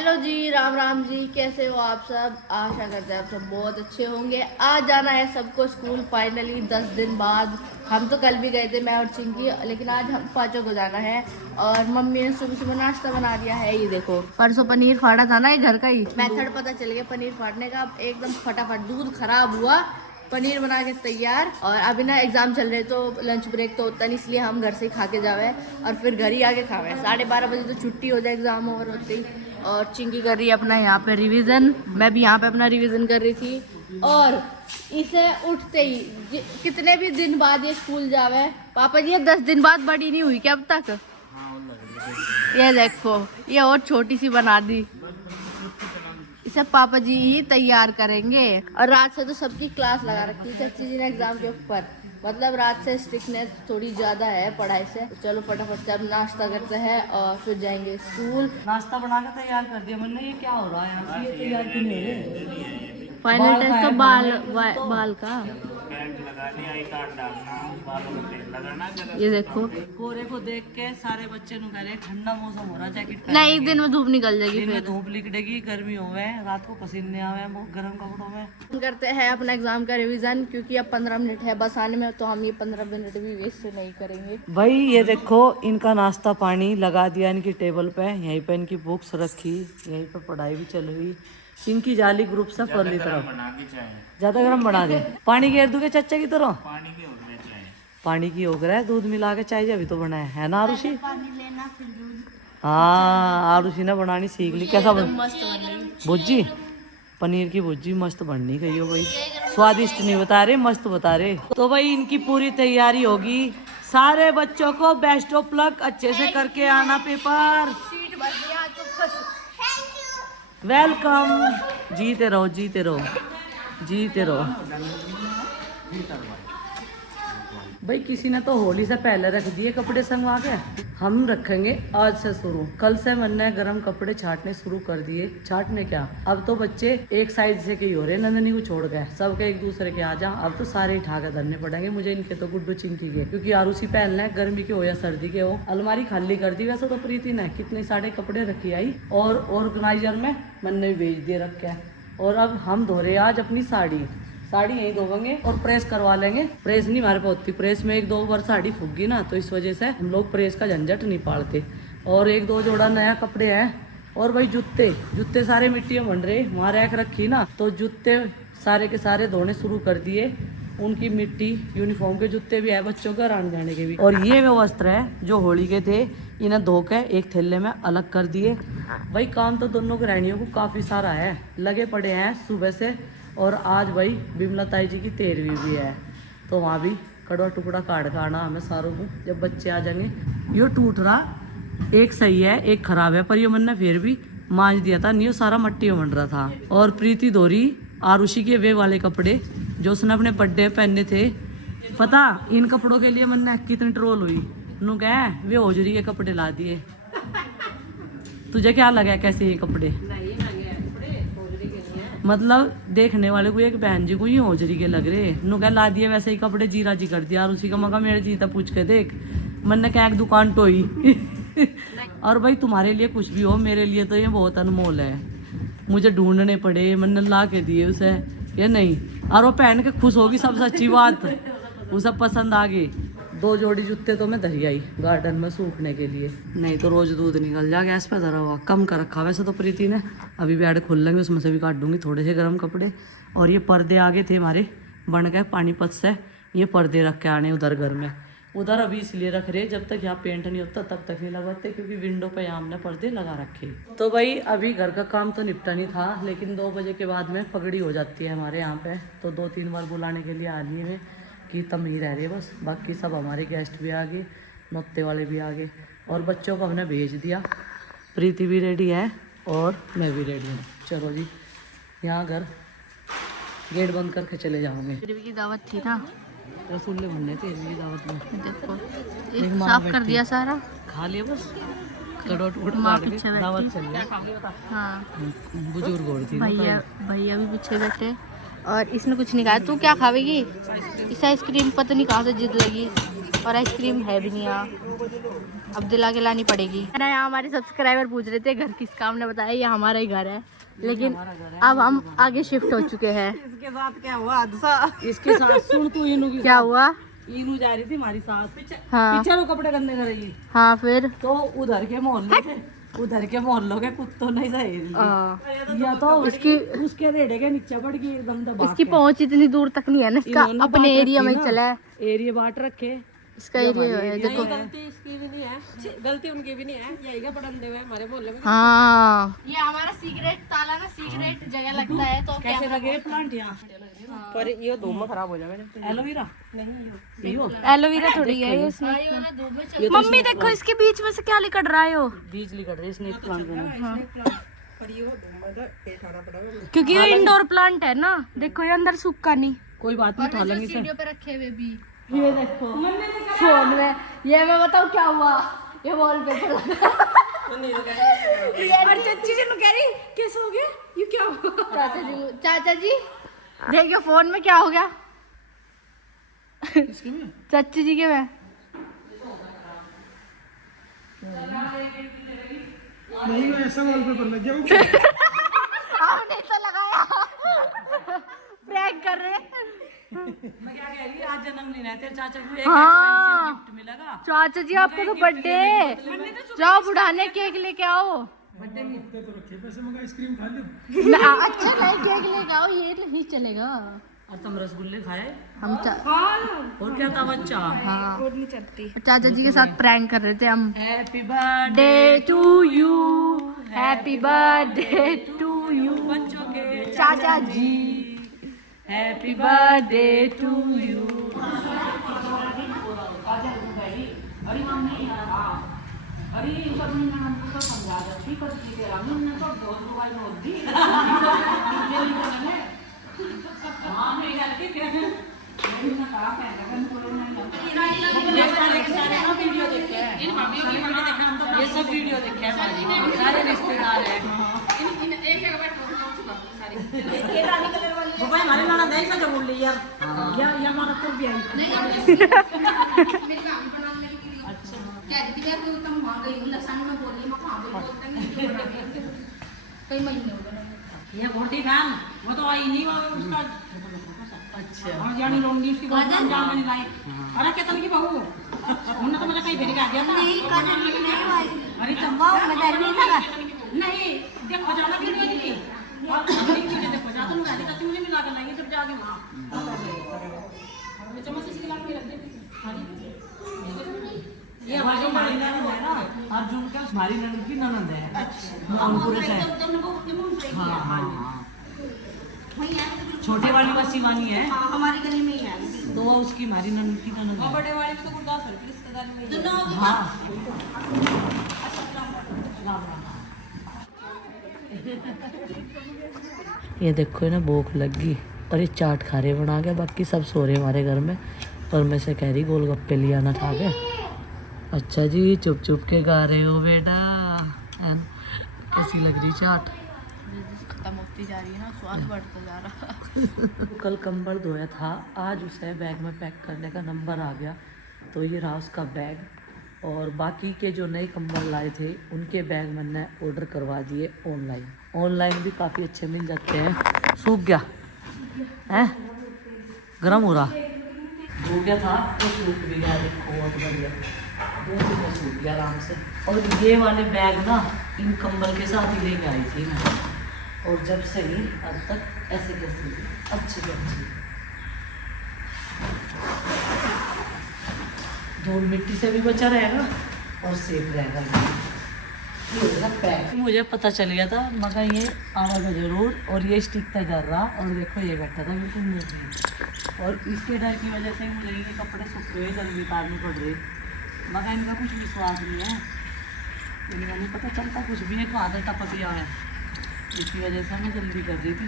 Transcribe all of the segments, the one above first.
Hello जी, राम राम जी। कैसे हो आप सब? आशा करते हैं आप सब बहुत अच्छे होंगे। आज जाना है सबको स्कूल फाइनली 10 दिन बाद। हम तो कल भी गए थे, मैं और चिंकी, लेकिन आज हम पाँचों को जाना है। और मम्मी ने सुबह सुबह नाश्ता बना दिया है। ये देखो, परसों पनीर फाड़ा था ना, ये घर का ही मेथड पता चल गया पनीर फाड़ने का। एकदम फटाफट दूध खराब हुआ, पनीर बना के तैयार। और अभी ना एग्जाम चल रहे तो लंच ब्रेक तो होता नहीं, इसलिए हम घर से ही खा के जावे और फिर घर ही आके खावे। 12:30 बजे तो छुट्टी हो जाए एग्जाम ओवर होते ही। और चिंकी कर रही है अपना यहाँ पे रिवीजन, मैं भी यहाँ पे अपना रिवीजन कर रही थी। और इसे उठते ही कितने भी दिन बाद ये स्कूल जावे। पापा जी, ये 10 दिन बाद बड़ी नहीं हुई क्या अब तक? ये देखो, ये और छोटी सी बना दी। इसे पापा जी ही तैयार करेंगे। और रात से तो सबकी क्लास लगा रखी है चाची जी ने एग्जाम के ऊपर। मतलब रात से स्ट्रिक्टनेस थोड़ी ज्यादा है पढ़ाई से। तो चलो फटाफट से अब नाश्ता करते हैं और फिर जाएंगे स्कूल। नाश्ता बना के तैयार कर दिया मैंने। ये क्या हो रहा है यहाँ? ये तैयार क्यों नहीं हो रहे? फाइनल टेस्ट तो बाल का। ये देखो, कोरे को देख के सारे बच्चे नु कह रहे ठंडा मौसम हो रहा, जैकेट नहीं एक दिन में धूप निकल जाएगी, दिन में फिर धूप निकलेगी, गर्मी होवे, रात को पसीने आवे गर्म कपड़ों में। करते हैं अपना एग्जाम का रिवीजन, क्योंकि अब 15 मिनट है बस आने में, तो हम ये 15 मिनट भी वेस्ट नहीं करेंगे। भाई ये देखो, इनका नाश्ता पानी लगा दिया इनकी टेबल पे। यहीं पे इनकी बुक्स रखी, यहीं पे पढ़ाई भी चल रही। इनकी जाली ग्रुप से परली तरफ ज्यादा गर्म बना दे। पानी घेर दूंगे चच्चा की तरह। पानी की हो गया है, दूध मिला के चाय अभी तो बना है ना आरुषि? हाँ, आरुषि ने बनानी सीख ली। कैसा बन? भुज्जी, पनीर की भुज्जी मस्त बननी गई हो भाई। स्वादिष्ट नहीं बता रहे, मस्त बता रहे। तो भाई इनकी पूरी तैयारी होगी। सारे बच्चों को बेस्ट ऑफ लक, अच्छे से करके आना पेपर। वेलकम। जीते रहो, जीते रहो, जीते रहो। भाई किसी ने तो होली से पहले रख दिए कपड़े संगवा के। हम रखेंगे आज से शुरू। कल से मैंने गर्म कपड़े छाटने शुरू कर दिए। छाटने क्या, अब तो बच्चे एक साइड से के हो रहे, नंदनी को छोड़ गए, सबके एक दूसरे के आ जा। अब तो सारे ही ठाके धरने पड़ेंगे मुझे इनके, तो गुड्डू चिंकी के, क्योंकि आरुषि पहनना है, गर्मी के हो या सर्दी के हो। अलमारी खाली कर दी वैसे तो प्रीति ने, कितने सारे कपड़े रखी आई। और ऑर्गेनाइजर में मैंने भी भेज दिए रखे। और अब हम धो रहे आज अपनी साड़ी यहीं धोएंगे और प्रेस करवा लेंगे। प्रेस नहीं हमारे पास होती, प्रेस में 1-2 बार साड़ी फूगी ना, तो इस वजह से हम लोग प्रेस का झंझट नहीं पालते। और 1-2 जोड़ा नया कपड़े हैं। और भाई जूते सारे मिट्टी में बन रहे, वहाँ रैक रखी ना, तो जूते सारे के सारे धोने शुरू कर दिए। उनकी मिट्टी, यूनिफॉर्म के जूते भी है बच्चों के, आने जाने के भी। और ये वो वस्त्र है जो होली के थे, इन्हें धो के एक थैले में अलग कर दिए। भाई काम तो दोनों गृहिणियों को काफ़ी सारा है, लगे पड़े हैं सुबह से। और आज भाई बिमला ताई जी की 13वीं भी है, तो वहाँ भी कड़वा टुकड़ा काट के आना हमें सारों को, जब बच्चे आ जाएंगे। यो टूट रहा, एक सही है एक खराब है, पर ये मैंने फिर भी मांझ दिया था, नहीं वो सारा मट्टी में बन रहा था। और प्रीति धोरी आरुषि के वे वाले कपड़े जो उसने अपने बर्थडे पहने थे। पता इन कपड़ों के लिए मैंने कितनी ट्रोल हुई। नु कह वे होजरी के कपड़े ला दिए। तुझे क्या लगा कैसे ये कपड़े? मतलब देखने वाले को, एक बहन जी को ही होजरी के लग रहे। नु कह ला दिए वैसे ही कपड़े, जीरा जी कर दिया। और उसी का मगा मेरे जी तक पूछ के देख, मैंने क्या एक दुकान टोई। और भाई तुम्हारे लिए कुछ भी हो, मेरे लिए तो ये बहुत अनमोल है। मुझे ढूंढने पड़े, मैंने ला के दिए उसे, ये नहीं। और वो पहन के खुश होगी, सबसे अच्छी बात, उसे पसंद आ गई। 2 जोड़ी जूते तो मैं धरी आई गार्डन में सूखने के लिए, नहीं तो रोज दूध निकल जा। गैस पे धरा हुआ कम कर रखा वैसे तो प्रीति ने। अभी बेड खोल लेंगे, उसमें से भी काट दूंगी थोड़े से गर्म कपड़े। और ये पर्दे आगे थे हमारे, बन गए पानीपत से। ये पर्दे रख के आने उधर घर में, उधर अभी इसलिए रख रहे जब तक यहाँ पेंट नहीं होता तब तक नहीं लगाते, क्योंकि विंडो पे यहाँ हमने पर्दे लगा रखे। तो भाई अभी घर का काम तो निपटा नहीं था, लेकिन 2 बजे के बाद में पगड़ी हो जाती है हमारे यहाँ पे, तो 2-3 बार बुलाने के लिए आ लिए में कि तम ही रह रहे बस। बाकी सब हमारे गेस्ट भी आ गए, नोते वाले भी आ गए। और बच्चों को हमने भेज दिया, प्रीति भी रेडी है और मैं भी रेडी हूँ। चलो जी, यहाँ घर गेट बंद करके चले जाओगे। की दावत थी ना, रसगुल्ले बनने थे मेरी दावत में। देखो एक साफ कर दिया सारा, खा लिया बस। दावत चल रही। हाँ, बुजुर्ग हो रही थी। भैया भी पीछे बैठे। और इसने कुछ नहीं खाया। तू क्या खावेगी? इस आइसक्रीम पता नहीं कहाँ से जिद लगी, और आइसक्रीम है भी नहीं यहाँ। अब दिला के लानी पड़ेगी ना। यहाँ हमारे सब्सक्राइबर पूछ रहे थे घर किस काम ने बताया, ये हमारा ही घर है, लेकिन अब हम आगे शिफ्ट हो चुके हैं। इसके साथ क्या हुआ हादसा? इसके साथ सुन तू, इनू की क्या हुआ? इनू जा रही थी हमारी सास हाँ पीछे वो कपड़े गंदे करेगी, हाँ फिर तो उधर के मोहल्लों के कुत्तों नहीं सही या तो उसके रेड़े के नीचे पड़ गई एकदम दबा इसकी पहुंच इतनी दूर तक नहीं है ना, इसका अपने एरिया में चला है, एरिया बांट रखे इसका एरिया है। देखो गलती इसकी भी नहीं है, गलती उनकी भी नहीं है, यही का पढ़न देवे हमारे मोहल्ले में। हाँ ये हमारा सीक्रेट ताला ना, सीक्रेट जगह लगता है, तो कैसे लगे प्लांट यहाँ पर ये धूप में खराब हो जावे। एलोवेरा एलोवेरा थोड़ी है ये। मम्मी देखो इसके बीच में से क्या निकल रहा है, बीज निकल रहे स्नेक प्लांट में। पर ये धूप में तो पेठाना पड़ेगा, क्योंकि ये इंडोर प्लांट है ना। देखो ये अंदर सूखा नहीं, कोई बात नहीं, उठा लेंगे इसे। पे रखे हुए भी ये देखो फोन में। ये मैं बताऊँ क्या हुआ, ये वॉलपेपर और चाची जी कह रही कैसे हो गया, ये क्या हुआ? चाचा जी देखिए फोन में क्या हो गया। चाची जी के में नहीं, मैं ऐसा वॉलपेपर लग गया। आपने तो लगाया, प्रैंक कर रहे हैं। मैं क्या कह रही, आज जन्मदिन है तेरे चाचा को, एक हाँ गिफ्ट मिलेगा। चाचा जी आपका तो बर्थडे, जाओ बुढ़ाने केक लेके आओ। बर्थडे में तो रखे पैसे, मैं आइसक्रीम खा लूं। अच्छा नहीं, केक लेके आओ, ये नहीं चलेगा। और तुम रसगुल्ले खाए हम और क्या था बच्चा? हाँ रोड नहीं चलती। चाचा जी के साथ प्रैंक कर रहे थे हम। Happy birthday day to you, happy birthday to you बच्चों के चाचा ji, happy birthday to you. अरे मम्मी अरे हमको समझा दे पर हमने तो बहुत मोबाइल नोट दी। हां मैं यार के ये सारे ना वीडियो देखे हैं, इन वीडियो देखे हम तो, ये सब वीडियो देखे हैं बाजी, सारे रिश्तेदार हैं। इन एक जगह बैठ सारी ये रानी कलर वाली है भाई, हमारे नाना देख सा बोल ली यार, ये हमारा तो भी आई नहीं। मेरी काम बना मेरी वीडियो। अच्छा क्या दीदी यार तू तुम वहां गई लसन में बोली, मैं कहां गई बोलते नहीं, कई महीने हो गए। ये घोटी खान वो तो आई नहीं, वो उसका अच्छा और जानी लोंगी उसकी बहुत जान बनी लाई। अरे केतन की बहू उन्होंने तो मुझे कहीं भेज के आ गया था। नहीं कजन नहीं भाई, अरे चंबा मजा नहीं था नहीं। देखो जाना वीडियो देखी और वीडियो देखो जा, तुम गाड़ी का तुम मुझे मिला के लाएंगे जब जाके वहां चम्मच इसके लाग के रख दे। ये हमारी ननद है ना, अर्जुन का हमारी ननद की ननद है। अच्छा मोहनपुर से। हाँ हाँ छोटे वाली बस शिवानी है, हमारी गली में ही है, तो वो उसकी हमारी ननद की ननद है। बड़े वाली तो गुरदासपुर की रिश्तेदारी में है। हाँ ये देखो ना भूख लगी और ये चाट खा रहे बना के, बाकी सब सो रहे हमारे घर में, और मैं से कह रही गोलगप्पे लिया ना खा के। अच्छा जी चुप चुप के गा रहे हो बेटा, कैसी लग रही चाट? खत्म होती जा रही है ना, स्वाद बढ़ता जा रहा। कल कंबल धोया था, आज उसे बैग में पैक करने का नंबर आ गया, तो ये रहा उसका बैग। और बाकी के जो नए कंबल लाए थे उनके बैग मैंने ऑर्डर करवा दिए ऑनलाइन भी काफ़ी अच्छे मिल जाते हैं। सूख गया है, गर्म हो रहा, धो गया था तो सूख भी गया, देखो बहुत बढ़िया सूख गया आराम से। और ये वाले बैग ना इन कंबल के साथ ही लेके आई थी मैं, और जब से ही अब तक ऐसे कैसे अच्छी धूल मिट्टी से भी बचा रहेगा और सेफ रहेगा। ये होगा पैक। मुझे पता चल गया था, मगर ये आवाज़ जरूर, और ये स्टिक था कर रहा, और देखो ये बैठा था बिल्कुल नहीं, और इसके डर की वजह से मुझे ये कपड़े सूख हुए जल्दी उतारनी पड़ रही, मगर इनका कुछ विश्वास नहीं है, इनका नहीं पता चलता कुछ भी, एक आदत टपक गया है, इसकी वजह से मैं जल्दी कर रही थी।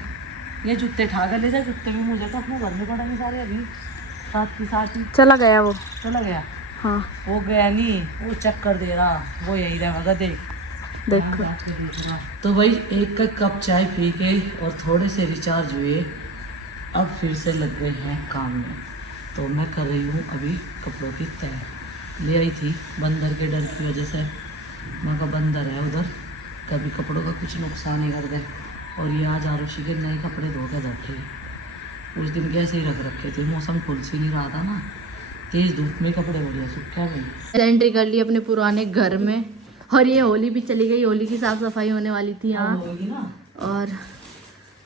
ये जूते ठा कर ले जाए, जूते भी मुझे तो अपने घर में पड़ेंगे सारे, अभी साथ की साथ ही चला गया वो। चला गया। हाँ वो गया नहीं, वो चक्कर दे रहा, वो यही रहेगा, देखो। तो भाई एक कप चाय पी के और थोड़े से रिचार्ज हुए, अब फिर से लग गए हैं काम में। तो मैं कर रही हूँ अभी कपड़ों की तय। ले आई थी बंदर के डर की वजह से। मैं कहा बंदर है उधर, कभी कपड़ों का कुछ नुकसान ही कर दे। और ये आज आरुषि के नए कपड़े धो के रखे, उस दिन कैसे ही रख रखे थे, मौसम खुल सी नहीं रहा था ना, तेज धूप में कपड़े बढ़िया सूखा गए। एंट्री कर ली अपने पुराने घर में, और ये होली भी चली गई। होली की साफ सफाई होने वाली थी यहाँ, होगी ना, और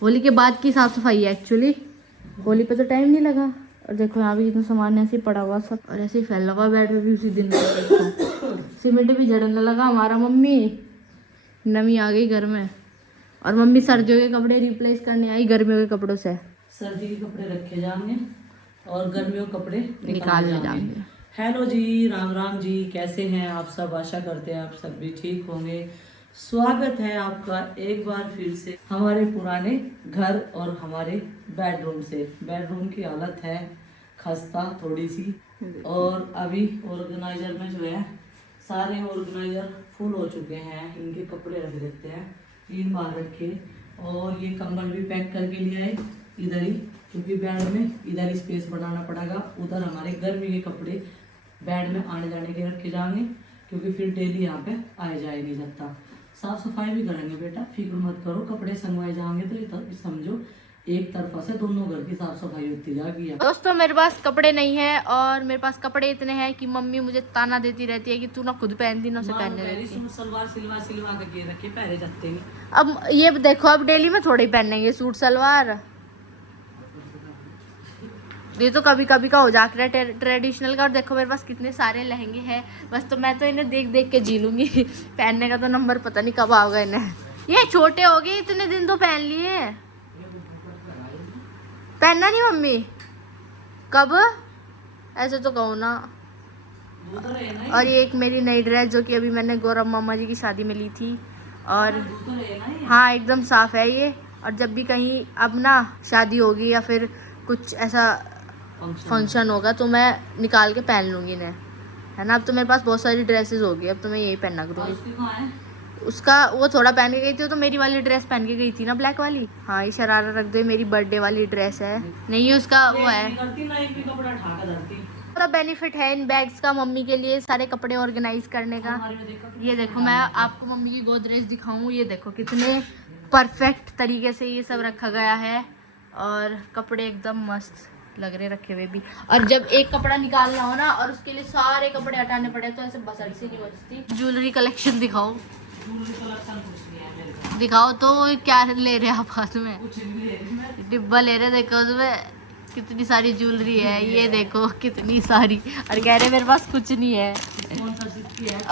होली के बाद की साफ सफाई है एक्चुअली। होली पे तो टाइम नहीं लगा। और देखो यहाँ भी कितना सामान ऐसे ही पड़ा हुआ सब, और ऐसे ही फैला हुआ बेड पे भी उसी दिन। सीमेंट भी झड़ने लगा हमारा। मम्मी नमी आ गई घर में, और मम्मी सर्दियों के कपड़े रिप्लेस करने आई गर्मियों के कपड़ों से। सर्दी के कपड़े रखे जाएंगे और गर्मियों के कपड़े निकालने जाएंगे। हेलो जी, राम राम जी, कैसे हैं आप सब? आशा करते हैं आप सब भी ठीक होंगे। स्वागत है आपका एक बार फिर से हमारे पुराने घर और हमारे बेडरूम से। बेडरूम की हालत है खस्ता थोड़ी सी, और अभी ऑर्गेनाइजर में जो है सारे ऑर्गेनाइजर फुल हो चुके हैं। इनके कपड़े रख देते हैं, 3 बार रखे, और ये कंबल भी पैक करके ले आए इधर ही, क्योंकि बेड में इधर ही स्पेस बनाना पड़ेगा। उधर हमारे गर्मी के कपड़े बेड में आने जाने के रखे जाएंगे, क्योंकि फिर डेली यहाँ पे आए जाए नहीं जाता। साफ सफाई भी करेंगे बेटा, फिक्र मत करो। कपड़े संगवाए जाएंगे तो ये समझो एक तरफा से दोनों घर की साफ सफाई होती जाएगी। दोस्तों मेरे पास कपड़े नहीं है, और मेरे पास कपड़े इतने हैं कि मम्मी मुझे ताना देती रहती है कि तू ना खुद पहनती ना उसे पहनने देती। सूट सलवार सिलवा के रखे पहने जाते हैं। अब ये देखो, अब डेली में थोड़े ही पहनेंगे सूट सलवार। ये तो कभी कभी का हो जाता है ट्रेडिशनल का। और देखो मेरे पास कितने सारे लहंगे हैं, बस तो मैं तो इन्हें देख देख के जी लूंगी। पहनने का तो नंबर पता नहीं कब आओगे इन्हें। ये छोटे हो गए, इतने दिन तो पहन लिए। पहनना नहीं मम्मी? कब? ऐसे तो कहो ना। और ये एक मेरी नई ड्रेस जो कि अभी मैंने गौरव मामा जी की शादी में ली थी, और हाँ एकदम साफ है ये। और जब भी कहीं अब ना शादी होगी या फिर कुछ ऐसा फंक्शन होगा तो मैं निकाल के पहन लूँगी इन्हें, है ना। अब तो मेरे पास बहुत सारी ड्रेसेस होगी, अब तो मैं यही पहनना करूँगी। उसका वो थोड़ा पहन के गई थी, वो तो मेरी वाली ड्रेस पहन के गई थी ना, ब्लैक वाली। हाँ ये शरारा रख दो, मेरी बर्थडे वाली ड्रेस है। नहीं उसका वो है। पूरा बेनिफिट है इन बैग्स का मम्मी के लिए, सारे कपड़े ऑर्गेनाइज करने का। ये देखो मैं आपको मम्मी की गोदरेज दिखाऊं, ये देखो कितने परफेक्ट तरीके से ये सब रखा गया है, और कपड़े एकदम मस्त लग रहे रखे हुए भी। और जब एक कपड़ा निकालना हो ना और उसके लिए सारे कपड़े हटाने पड़े तो ऐसे बसड़ सी नहीं बचती। ज्वेलरी कलेक्शन दिखाओ, दिखाओ तो क्या ले रहे आप हाथ में? डिब्बा ले रहे, देखो उसमें कितनी सारी ज्वेलरी है। ये देखो कितनी सारी, और कह रहे मेरे पास कुछ नहीं है।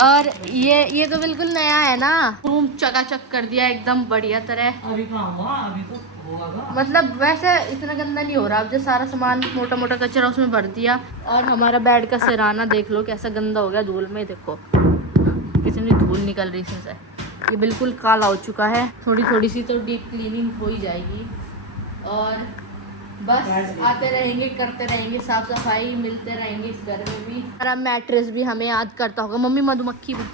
और ये तो बिल्कुल नया है ना, रूम चकाचक कर दिया एकदम बढ़िया तरह। अभी कहाँ हुआ, अभी तो होगा। मतलब वैसे इतना गंदा नहीं हो रहा, अब जो सारा सामान मोटा मोटा कचरा उसमें भर दिया। और हमारा बेड का सिराना देख लो कैसा गंदा हो गया धूल में, देखो कितनी धूल निकल रही इसमें से। ये बिल्कुल काला हो चुका है। थोड़ी थोड़ी सी तो डीप क्लीनिंग हो ही जाएगी, और बस आते रहेंगे करते रहेंगे साफ सफाई, मिलते रहेंगे इस घर में भी। हमारा मैट्रेस भी हमें याद करता होगा, मम्मी मधुमक्खी भी।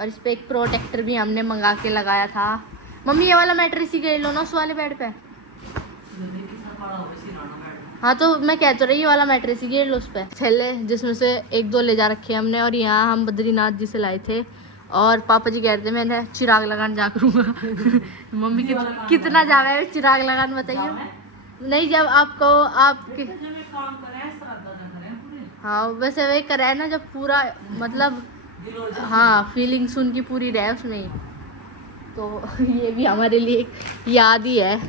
और इस पे एक प्रोटेक्टर भी हमने मंगा के लगाया था। मम्मी ये वाला मैट्रेस ही गए लो ना उस वाले बेड पे। हाँ तो मैं कह तो रही ये वाला मैट्रेस ही गिर लो उस पे। थैले जिसमें से 1-2 ले जा रखे हमने, और यहाँ हम बद्रीनाथ जी से लाए थे। और पापा जी कह रहे थे मैंने चिराग लगाने जा करूँगा। मम्मी कितना जावे चिराग लगाने बताइए? नहीं जब आपको आपके हाँ वैसे वही करा है ना, जब पूरा मतलब हाँ फीलिंग्स उनकी पूरी रहे उसमें, तो ये भी हमारे लिए एक याद ही है।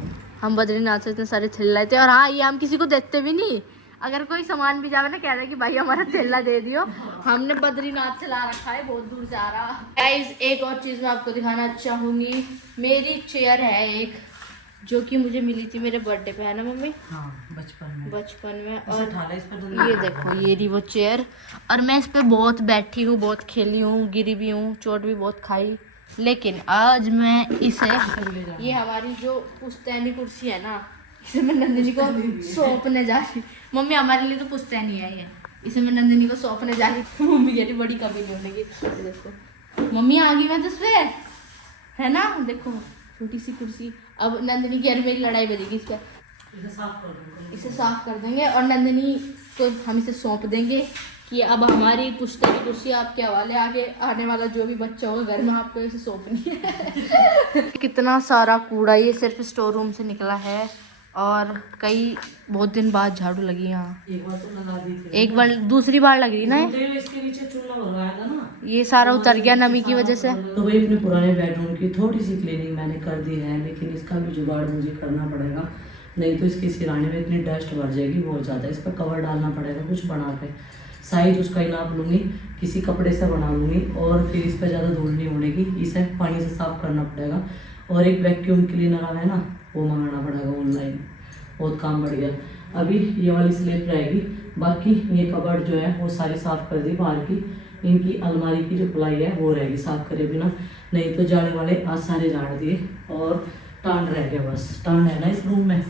हम बद्रीनाथ से इतने सारे थैले लाए थे, और हाँ ये हम किसी को देते भी नहीं। अगर कोई सामान भी जावे ना कह रहे कि भाई हमारा थैला दे दियो, हमने बद्रीनाथ से ला रखा है, बहुत दूर से आ रहा। गाइस एक और चीज़ मैं आपको दिखाना चाहूँगी, मेरी चेयर है एक जो कि मुझे मिली थी मेरे बर्थडे पे, है ना मम्मी? हाँ बचपन में। और ये देखो ये रही वो चेयर, और मैं इस पे बहुत बैठी हूँ, बहुत खेली हूँ, गिरी भी हूँ, चोट भी बहुत खाई। लेकिन आज मैं इसे, ये हमारी जो पुश्तैनी कुर्सी है ना, इसे मैं नंदिनी को सौंपने जा रही। मम्मी हमारे लिए तो पुश्तैनी है ये, इसे मैं नंदिनी को सौंपने जा रही। मम्मी कह रही बड़ी कभी नहीं होने की। देखो मम्मी आ गई मैं तो उसपे, है ना, देखो छोटी सी कुर्सी। अब नंदिनी की मेरी लड़ाई बजेगी इस पर। इसे साफ कर देंगे और नंदिनी को हम इसे सौंप देंगे, कि अब हमारी पुश्ते की कुर्सी आपके हवाले, आगे आने वाला जो भी बच्चा होगा घर में आपको इसे सौंपनी है। कितना सारा कूड़ा, ये सिर्फ स्टोर रूम से निकला है और कई बहुत दिन बाद झाड़ू लगी यहाँ। एक बार तो लगा दी थी, एक बार, दूसरी बार लग रही ना इसके नीचे चूना भरवाया था ना, ये सारा उतर गया नमी की वजह से। तो वही अपने पुराने बेडरूम की थोड़ी सी क्लीनिंग मैंने कर दी है, लेकिन इसका भी जुगाड़ मुझे करना पड़ेगा, नहीं तो इसकी सिराने में इतनी डस्ट भर जाएगी बहुत ज़्यादा। इस पर कवर डालना पड़ेगा कुछ बना के, साइज उसका ही नाप लूँगी, किसी कपड़े से बना लूँगी और फिर इस पर ज़्यादा धूल नहीं उड़ेगी। इसे पानी से साफ़ करना पड़ेगा और एक वैक्यूम क्लीनर आता है ना, वो मंगाना पड़ेगा ऑनलाइन, बहुत काम बढ़ गया। अभी ये वाली स्लेब रहेगी, बाकी ये कबर्ड जो है वो सारी साफ़ कर दी बाहर की, इनकी अलमारी की जो प्लाई है वो रहेगी साफ़ करे बिना, नहीं तो जाड़े वाले आज सारे झाड़ दिए और टांड रह गया, बस टांड है ना इस रूम में।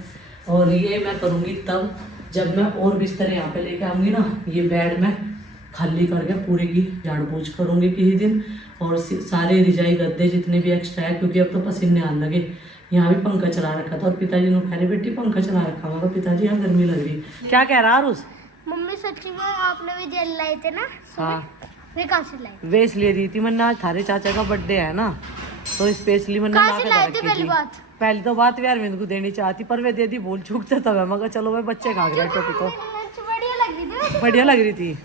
और ये मैं करूँगी तब जब मैं और बिस्तर यहाँ पे लेके आऊँगी ना, ये बेड में खाली करके पूरी की झाड़ पोंछ करूँगी किसी दिन, और सारे रिजाई गद्दे जितने भी एक्स्ट्रा है, क्योंकि अब तो पसीने आने लगे। यहाँ भी पंखा चला रखा था और पिताजी ने कह रहे बेटी पंखा चला रखा होगा, पिताजी यहाँ गर्मी लग रही। क्या कह रहा आरुष? मम्मी सच्ची में आपने भी जेल लाए थे ना? हाँ, वे कहाँ से लाए? वे इसलिए दी थी मैंने, आज थारे चाचा का बर्थडे है ना, तो स्पेशली मैंने कहाँ ला से के लाए रखी थे पहली थी। बात? पहली तो बात यार मेरे को देनी चाहती, पर वे दे दी भूल चूक था तब, मैं कहा चलो भाई बच्चे खा गए टोपी तो लंच बढ़िया लग रही थी। बढ़िया लग रही थी।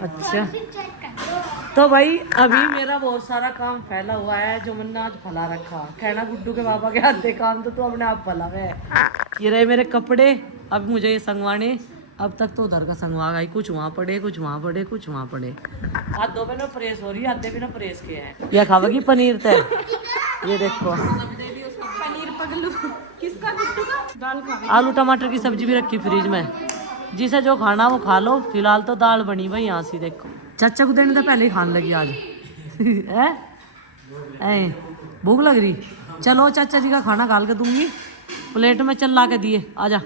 अच्छा चेक कर। तो भाई अभी मेरा बहुत सारा काम फैला हुआ है जो मैंने आज फैला रखा, कहना गुड्डू के पापा के आधे काम तो तू अपने आप फैला है। ये रहे मेरे कपड़े, अब मुझे ये संगवाने, अब तक तो उधर का संगवा गई, कुछ वहाँ पड़े कुछ वहाँ पड़े कुछ वहाँ पड़े। आज दो बिना प्रेस हो रही है, आधे बिना प्रेस के हैं। यह खावेगी पनीर तय, ये देखो पनीर पगलू किसका, गुड्डू का? दाल खा। आलू टमाटर की सब्जी भी रखी फ्रिज में, जिसे जो खाना वो खा लो। फिलहाल तो दाल बनी भाई यहाँ से, देखो चाचा को देने तो पहले ही खाने लगी आज। है भूख लग रही, चलो चाचा जी का खाना गाल के दूंगी, प्लेट में चल ला के दिए, आजा।